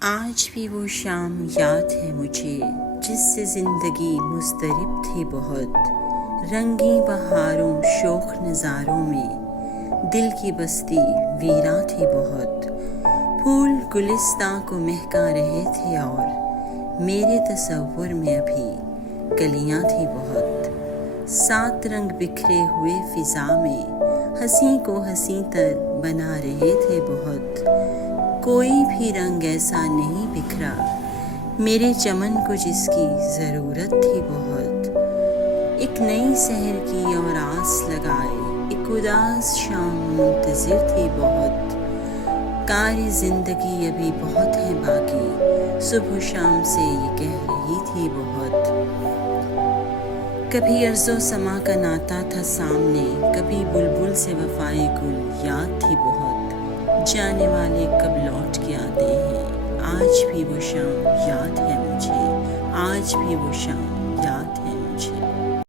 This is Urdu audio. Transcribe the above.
آج بھی وہ شام یاد ہے مجھے جس سے زندگی مضطرب تھی بہت، رنگیں بہاروں شوخ نظاروں میں دل کی بستی ویراں تھی بہت، پھول گلستاں کو مہکا رہے تھے اور میرے تصور میں ابھی کلیاں تھی بہت، 7 رنگ بکھرے ہوئے فضا میں ہنسی کو ہنسی تر بنا رہے تھے بہت، کوئی بھی رنگ ایسا نہیں بکھرا میرے چمن کو جس کی ضرورت تھی بہت، ایک نئی سحر کی اور آس لگائے ایک اداس شام منتظر تھی بہت، کار زندگی ابھی بہت ہے باقی صبح و شام سے یہ کہہ رہی تھی بہت، کبھی ارض و سما کا ناتا تھا سامنے، کبھی بلبل سے وفائے گل یاد تھی بہت، جانے والے کب لوٹ کے آتے ہیں، آج بھی وہ شام یاد ہے مجھے، آج بھی وہ شام یاد ہے مجھے۔